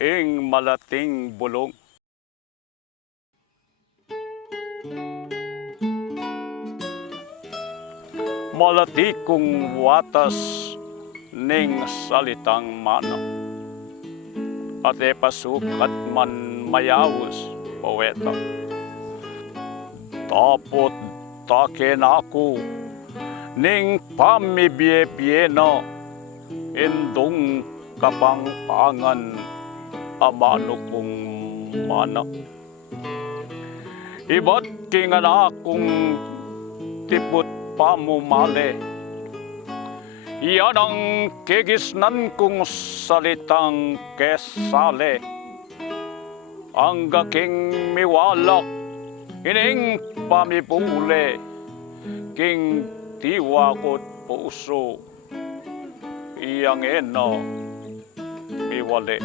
ing malating bulong. Malati kong watas ning salitang mana, at epasukat man mayawos poeta. Tapot taken ako ning pamibye-byena, indong kapangpangan amano kong mana. Iba't kingan akong tipot pamumali, iyan ang kigisnan kong salitang kesale. Ang gaking miwalak ining pamipuli, king tiwakot puso, iyang ena miwali.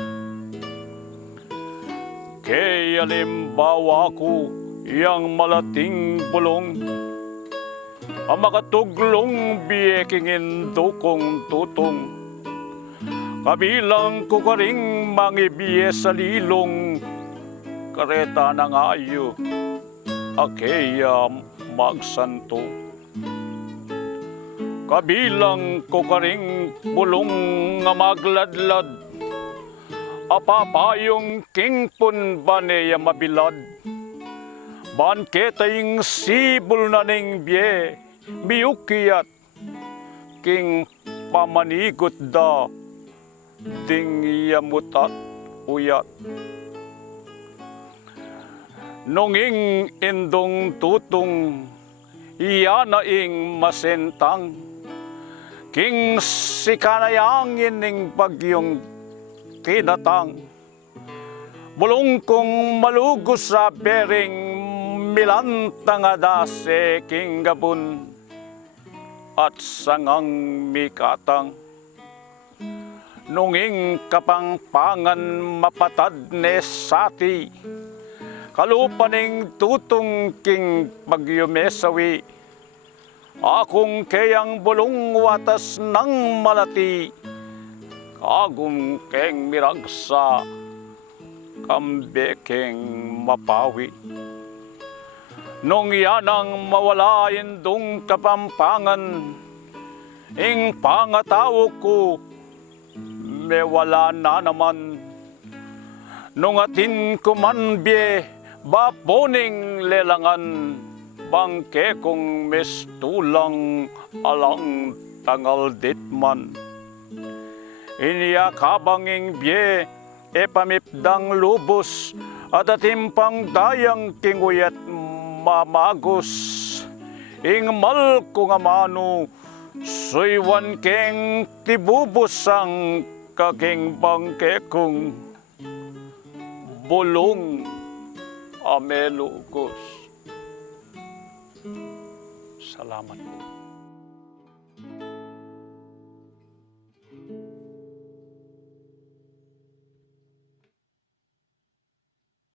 Kaya limbawa ko iyang malating bulong, ang makatuglong biyeking indo kong tutong. Kabilang ko ka ring mangibiye sa lilong, kareta ng ayo, akeya magsanto. Kabilang ko ka ring bulong nga magladlad, apapayong kingpon baneya mabilad. Banketayng sibol na ning biye, miyukiyat, king pamanigot da, ding yamutat uyat. Nunging indong tutong, iyana ing masentang, king sikanayangin ning bagyong kinatang. Bulong kong malugos sa bering, milantang adase king gabun, at sangang mikatang. Nunging kapangpangan mapatad ne sati, kalupaning tutong king pagyumesawi. Akong kayang bulong watas ng malati, kagum keng miragsa, kambekeng mapawi. Nung yanang mawala indong kapampangan, ing pangatawo ko, may wala na naman. Nung atin ko man biye, baponing lelangan, bangke kong mestulang alang tangal ditman. Iniyakabanging biye, epamipdang lubos, at atimpang dayang kinguyat mamagos. Ing mal ko nga mano, suywan keng tibubos ang kaking bangke kong bulong amelugos. Salamat po.